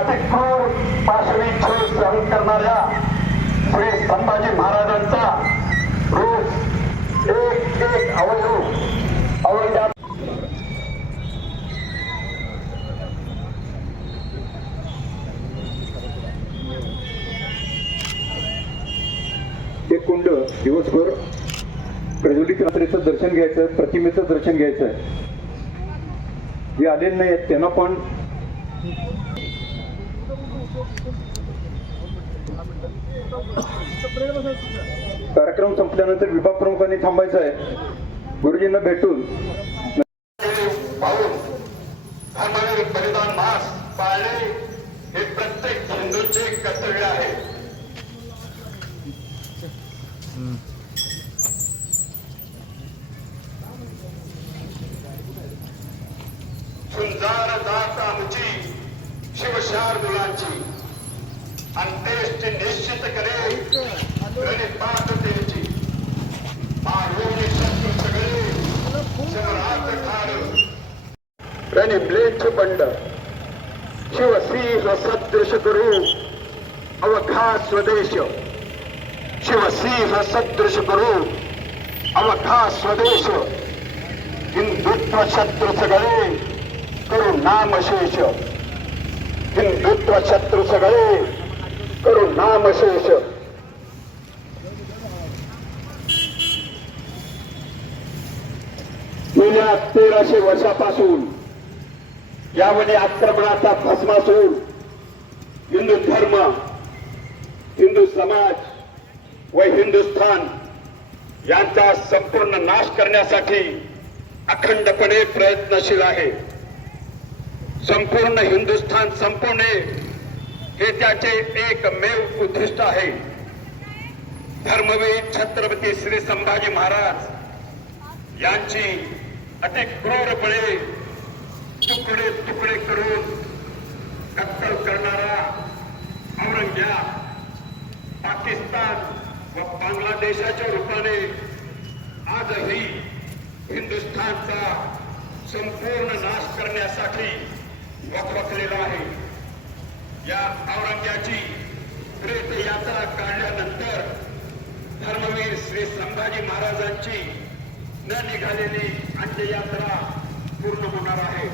अतिक्रूर पाशवी छळ सहन करणाऱ्या श्री संभाजी महाराजांचा रोज एक एक अवयव एक कुंड दिवसभर प्रज्वलित रात्रीचं दर्शन घ्यायचं, प्रतिमेचं दर्शन घ्यायचं. जे आलेले नाही आहेत त्यांना पण कार्यक्रम संपल्यानंतर विभाग प्रमुखांनी थांबायचं आहे. गुरुजींना भेटून धर्मवीर बलिदान मास पाळणे हे प्रत्येक हिंदूचे कर्तव्य आहे. झुंजार जात आमची शिवशार्दुलांची अंत्येष्टी निश्चित करे गणिपाततेची मारून शत्रू सगळे समरात ठार रणी ब्लेच बंड शिवसिंह सदृश गुरु अवघा स्वदेश शिवसिंह सदृश गुरु अवघा स्वदेश हिंदुत्व शत्रू सगळे करू नामशेष हिंदुत्व शत्रू सगळे करू नामशेष. गेल्या 1300 वर्षापासून यामध्ये आक्रमणाचा भस्मासूर हिंदू धर्म, हिंदू समाज व हिंदुस्थान यांचा संपूर्ण नाश करण्यासाठी अखंडपणे प्रयत्नशील आहे. संपूर्ण हिंदुस्थान संपवणे हे त्याचे एकमेव उद्दिष्ट आहे. धर्मवीर छत्रपती श्री संभाजी महाराज यांची अति क्रूरपणे तुकडे तुकडे करून कत्तल करणारा औरंगजेब पाकिस्तान व बांगलादेशाच्या रूपाने आजही हिंदुस्थानचा संपूर्ण नाश करण्यासाठी वखवखलेला आहे. या औरंगजेबाची प्रेत यात्रा काढल्यानंतर धर्मवीर श्री संभाजी महाराजांची न निघालेली अंत्ययात्रा पूर्ण होणार आहे.